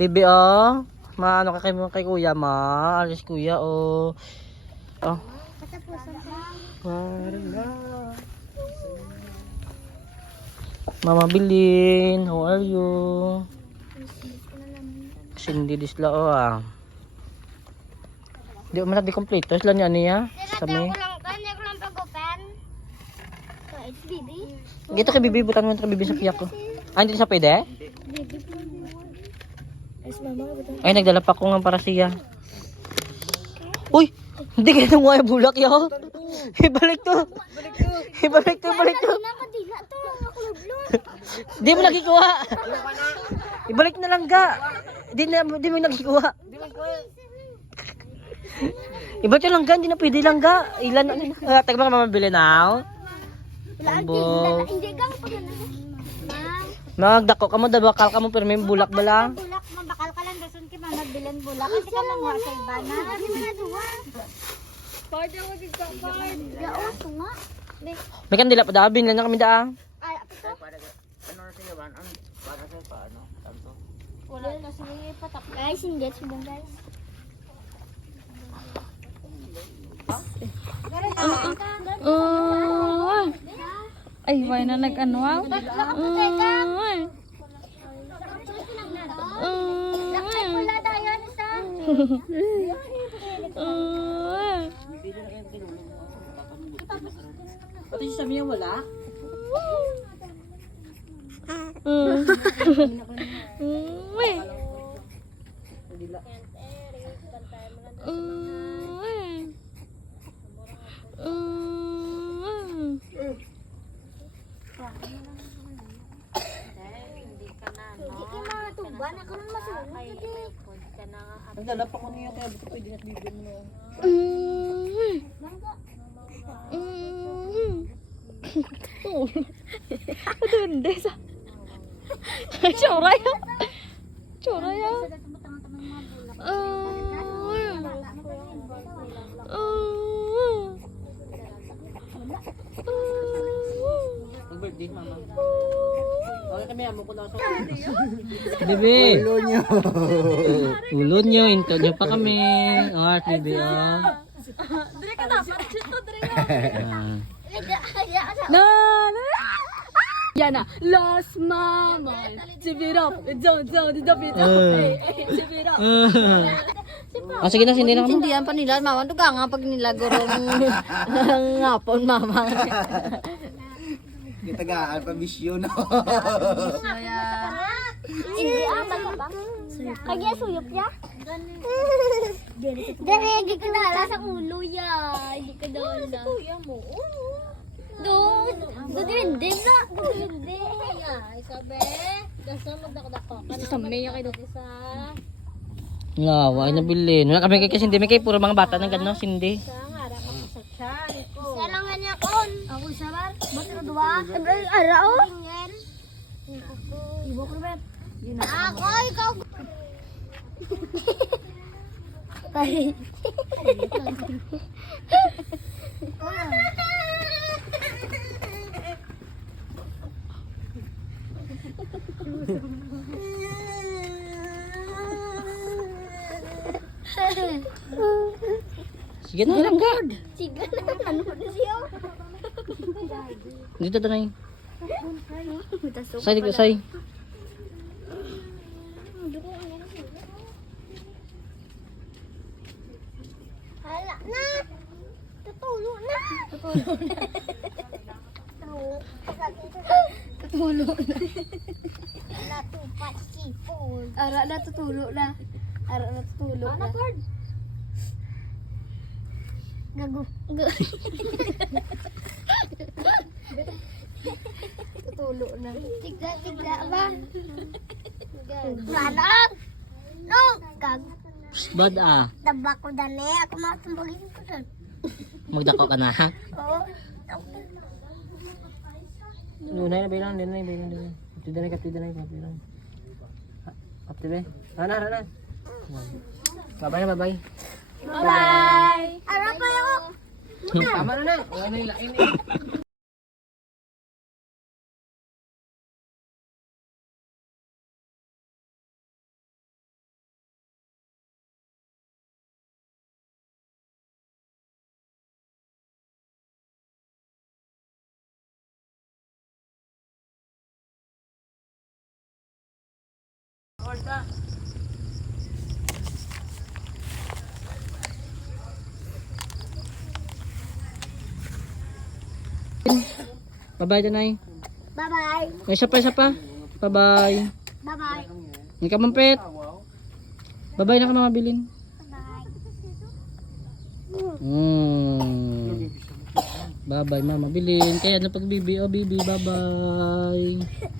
Bibi, oh. Maano ka kay kuya, ma. Alis kuya, oh. Oh. Mama Bilin, how are you? Cindy Disla, oh, ah. Di mo na di kompleto. Sila niya niya. Sami. Gito kay Bibi, butan mo kay Bibi sa piyak ko. Ah, hindi sa pwede? Ay, nagdala pa ko nga para siya. Uy! Hindi ka nang waya bulak yaw. Ibalik to. Ibalik to. Di mo nagikuha. Ibalik na lang ga. Di mo nagikuha. Ibalik na lang ga. Hindi na pwede lang ga. Ilan na. Taga mga mamabili na. Tambok. Magdako ka mo. Dabakal ka mo. Pero may bulak bala. Bakal ka lang dasun ki magbilan bulak kasi ka lang wa sa ibana. Card ako gid ka card. Yao tunga. May kandila pa dabing lang kami daa. Ay ato. Ano na sila ban? Para sa paano? Tanto. Wala kasi patak. Guys, hindi subong guys. Ay, why na nag-ano wow? Wala tayo sa. Pati si Samia wala? Nagdala pa ko niya kaya buto pwede na't bibigyan mo na. Hindi sa. Chora ya. Mag-birthday mama. Okay kami amo ko daw sa. Bebe. Ulo nyo, into nyo pa kami. Oh, Bebe, oh. Dire ka dapat dito dire. No. Yana, lost my mind. Chip it up. Don't it up. Chip it up. Oh, sige na, sindi na kamo. Sindihan pa nila mama to nga pag nila gorong ngapon mama. Kita gaan pa bisyo no. Hindi amal pa ba? Kaya suyop ya? Dere hindi ka dala sa ulo ya. Hindi ka dala. Sa kuya mo. Doon din na. Hindi. Isabe. Dasa magdakdako ka na. Sa May kay dito Isa. Lawa, ay nabili. Wala kami kay Cindy, may kay puro mga bata ng gano'n, Cindy. Isa lang nga niya kon. Ako isa ba? Ba't na dua? Araw? Ibo ko ba? Ako, ikaw. Tay. Sige na lang, God. Sige na, ano na siya? Dito na yun. Say, dito, say. Hala na! Tutulo na! Tutulo na. Natupat sipol. Ara na tutulo na. Ara na tutulo na. Ano, Card? Gago. Tutulo na. Tigla ba? Galang! No! Gago. Bad ah. Daba ko dali. Ako matumbagin ko doon. Magdako ka na, ha? Oo. Lunay na bilang, din na bilang. Kapti na bilang. Kapti ba? Rana. Bye-bye na, bye-bye. Bye! Harap kayo! Tama na na. Wala na yung lain. Bye-bye, Danay. Bye-bye. Isa pa. Bye-bye. Bye-bye. May kamampet. Bye-bye na ka, Mama Bilin. Bye-bye, Mama Bilin. Kaya na pag bibi. Oh, bibi. Bye-bye.